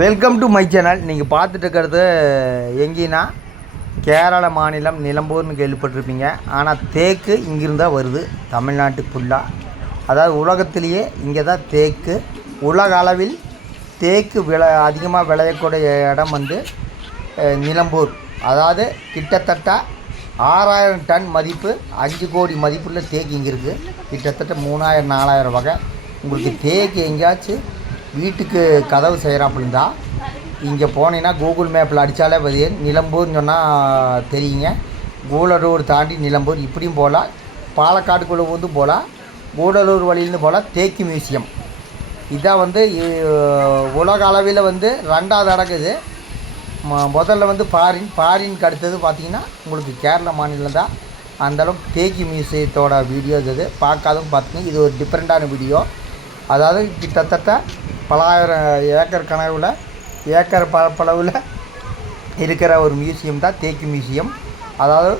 Welcome to my channel நீங்கள் பார்த்துட்டு இருக்கிறது எங்கேனா கேரள மாநிலம் நிலம்பூர்னு கேள்விப்பட்டிருப்பீங்க. ஆனால் தேக்கு இங்கிருந்து தான் வருது. தமிழ்நாட்டு ஃபுல்லாக அதாவது உலகத்திலேயே இங்கே தான் தேக்கு. உலக அளவில் தேக்கு விளை அதிகமாக விளையக்கூடிய இடம் வந்து நிலம்பூர். அதாவது கிட்டத்தட்ட ஆறாயிரம் டன் மதிப்பு அஞ்சு கோடி மதிப்புள்ள தேக்கு இங்கே இருக்குது கிட்டத்தட்ட மூணாயிரம் நாலாயிரம் வகை. உங்களுக்கு தேக்கு எங்கேயாச்சும் வீட்டுக்கு கதவு செய்கிறாப்புலிருந்தா இங்கே போனீங்கன்னா கூகுள் மேப்பில் அடித்தாலே பதிய நிலம்பூர்னு சொன்னால் தெரியுங்க. கூடலூர் தாண்டி நிலம்பூர் இப்படியும் போகலாம் பாலக்காட்டுக்குள்ளே வந்து போகலாம் கூடலூர் வழியிலேருந்து போகலாம் தேக்கி மியூசியம். இதான் வந்து உலக அளவில் வந்து ரெண்டாவது அடங்குது ம- முதல்ல வந்து ஃபாரின் ஃபாரினுக்கு அடுத்தது பார்த்தீங்கன்னா உங்களுக்கு கேரள மாநிலம் தான். அந்தளவுக்கு தேக்கி மியூசியத்தோட வீடியோ இது. பார்க்காதவங்க பார்த்துங்க இது ஒரு டிஃப்ரெண்ட்டான வீடியோ. அதாவது கிட்டத்தட்ட பலாயிரம் ஏக்கர் கனவில் ஏக்கர் பரப்பளவில் இருக்கிற ஒரு மியூசியம் தான் தேக்கு மியூசியம் அதாவது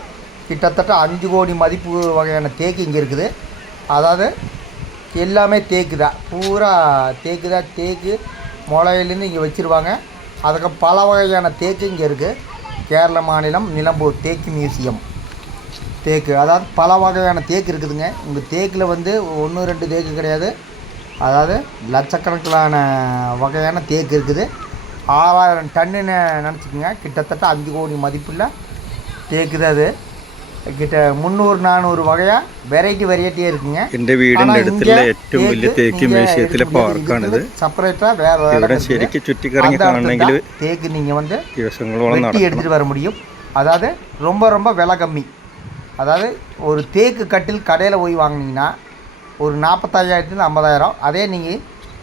கிட்டத்தட்ட அஞ்சு கோடி மதிப்பு வகையான தேக்கு இங்கே இருக்குது. அதாவது எல்லாமே தேக்கு தான். பூரா தேக்கு தான். தேக்கு முளையிலேருந்து இங்கே வச்சுருவாங்க. அதுக்கு பல வகையான தேக்கு இங்கே இருக்குது கேரள மாநிலம் நிலம்பூர் தேக்கு மியூசியம் தேக்கு. அதாவது பல வகையான தேக்கு இருக்குதுங்க. உங்கள் தேக்கில் வந்து ஒன்று ரெண்டு தேக்கு கிடையாது. அதாவது லட்சக்கணக்கிலான வகையான தேக்கு இருக்குது ஆறாயிரம் டன்னுன்னு நினச்சிக்கோங்க கிட்டத்தட்ட அஞ்சு கோடி மதிப்புள்ள தேக்கு தான் அது கிட்ட முந்நூறு நானூறு வகையாக வெரைட்டி வெரைட்டியாக இருக்குங்க എന്റെ വീടിന്റെ അടുത്തുള്ള ഏറ്റവും വലിയ തേക്ക് മ്യൂസിയത്തിലെ പാർക്കാണിത് செப்பரேட்டாக வேறு ഇവിടെ இடம் இருக்குது. ശരിക്കും ചുറ്റിക്കറങ്ങി அந்த இடத்துல കാണണമെങ്കിൽ தான் தேக்கு நீங்கள் வந்து ദിവസങ്ങളോളം வெட்டி നടക്കണം எடுத்துகிட்டு வர முடியும் அதாவது ரொம்ப ரொம்ப விலை கம்மி அதாவது ஒரு தேக்கு கட்டில் கடையில் போய் வாங்குனீங்கன்னா ஒரு நாற்பத்தஞ்சாயிரத்துலேருந்து ஐம்பதாயிரம். அதே நீங்கள்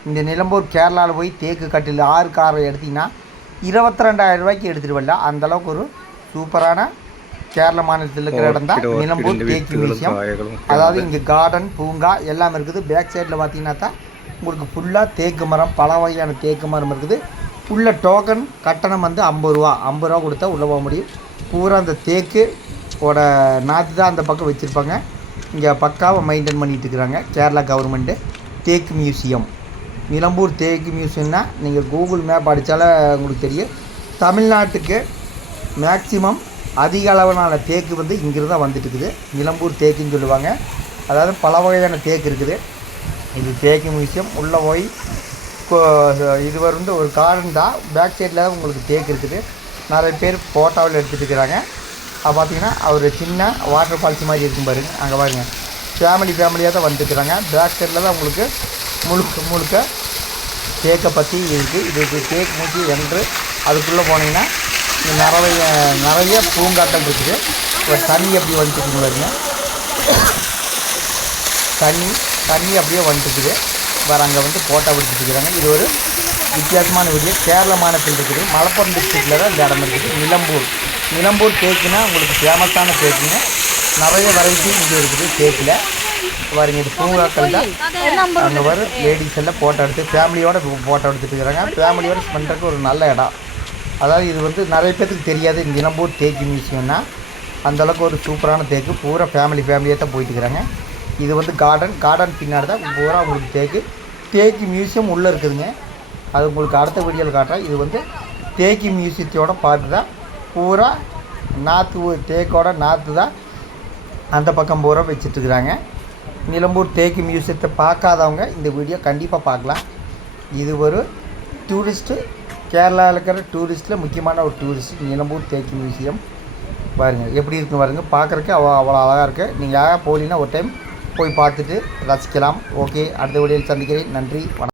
இந்த நிலம்பூர் கேரளாவில் போய் தேக்கு கட்டில் ஆறு காரை எடுத்திங்கன்னா இருபத்தி ரெண்டாயிரம் ரூபாய்க்கு எடுத்துகிட்டு வரல. அந்தளவுக்கு ஒரு சூப்பரான கேரள மாநிலத்தில் இருக்கிற இடம் தான் நிலம்பூர் தேக்கு மியூசியம். அதாவது இங்கே கார்டன் பூங்கா எல்லாம் இருக்குது. பேக் சைடில் பார்த்தீங்கன்னா தான் உங்களுக்கு ஃபுல்லாக தேக்கு மரம் பல வகையான தேக்கு மரம் இருக்குது. உள்ள டோக்கன் கட்டணம் வந்து ஐம்பது ரூபா. ஐம்பது ரூபா கொடுத்தா உள்ளே போக முடியும். பூரா அந்த தேக்கு ஓட நாற்று தான் அந்த பக்கம் வச்சுருப்பாங்க. இங்கே பக்காவை மெயின்டைன் பண்ணிட்டு இருக்கிறாங்க. கேரளா கவர்மெண்ட்டு தேக்கு மியூசியம் நிலம்பூர் தேக்கு மியூசியம்னா நீங்கள் கூகுள் மேப் அடித்தாலே உங்களுக்கு தெரியும். தமிழ்நாட்டுக்கு மேக்சிமம் அதிக அளவிலான தேக்கு வந்து இங்கிருந்து தான் வந்துட்டு இருக்குது. நிலம்பூர் தேக்குன்னு சொல்லுவாங்க. அதாவது பல வகையான தேக்கு இருக்குது. இது தேக்கு மியூசியம் உள்ளே போய் இது வந்து ஒரு கார்டன் தான். பேக் சைடில் தான் உங்களுக்கு தேக்கு இருக்குது. நிறைய பேர் ஃபோட்டோவில் எடுத்துகிட்டு இருக்கிறாங்க. அது பார்த்தீங்கன்னா அவர் சின்ன வாட்டர் ஃபால்ஸ் மாதிரி இருக்கும் பாருங்க அங்கே பாருங்கள் ஃபேமிலி ஃபேமிலியாக தான் வந்துருக்குறாங்க பேக் சைடில் தான் உங்களுக்கு முழுக்க முழுக்க தேக்கை பற்றி இருக்குது இதுக்கு கேக் மூச்சு என்று அதுக்குள்ளே போனீங்கன்னா நிறைய நிறைய பூங்காக்கள் இருக்குது. இப்போ தண்ணி எப்படி வந்துட்டு பாருங்க. தண்ணி தண்ணி அப்படியே வந்துட்டுக்குது வேறு அங்கே வந்து ஃபோட்டோ எடுத்துட்டு இருக்கிறாங்க இது ஒரு வித்தியாசமான வீடியோ கேரள மாநிலத்தில் இருக்குது. மலப்புரம் டிஸ்ட்ரிக்டில் தான் இந்த இடம் இருக்குது நிலம்பூர். நிலம்பூர் தேக்குனா உங்களுக்கு ஃபேமஸான தேக்குங்க நிறைய வெரைட்டி இங்கே இருக்குது தேக்கில் பாருங்க இது பூங்காக்கள் தான். அங்கே வர லேடிஸ் எல்லாம் ஃபோட்டோ எடுத்து ஃபேமிலியோடு ஃபோட்டோ எடுத்துட்டு இருக்கிறாங்க. ஃபேமிலியோடு பண்ணுறதுக்கு ஒரு நல்ல இடம். அதாவது இது வந்து நிறைய பேருக்கு தெரியாது நிலம்பூர் தேக்கு மியூசியம்னா அந்தளவுக்கு ஒரு சூப்பரான தேக்கு பூரா ஃபேமிலி ஃபேமிலியாக தான் போயிட்டு இருக்கிறாங்க. இது வந்து கார்டன் கார்டன் பின்னாடி தான் பூரா உங்களுக்கு தேக்கு தேக்கு மியூசியம் உள்ளே இருக்குதுங்க. அது உங்களுக்கு அடுத்த வீடியோவில் காட்டுறேன். இது வந்து தேக்கு மியூசியத்தோட பார்த்து தான். பூரா நாற்று தேக்கோட நாற்று தான் அந்த பக்கம் பூரா வச்சிட்ருக்குறாங்க நிலம்பூர் தேக்கு மியூசியத்தை பார்க்காதவங்க இந்த வீடியோ கண்டிப்பாக பார்க்கலாம். இது ஒரு டூரிஸ்ட்டு கேரளாவில் இருக்கிற டூரிஸ்ட்டில் முக்கியமான ஒரு டூரிஸ்ட் நிலம்பூர் தேக்கு மியூசியம். பாருங்கள் எப்படி இருக்குன்னு பாருங்க. பார்க்குறக்கு அவ்வளோ அவ்வளோ அழகாக இருக்குது நீங்கள் யாராவது போகலீங்கன்னா ஒரு டைம் போய் பார்த்துட்டு ரசிக்கலாம். ஓகே அடுத்த வீடியோவில் சந்திக்கிறேன். நன்றி வணக்கம்.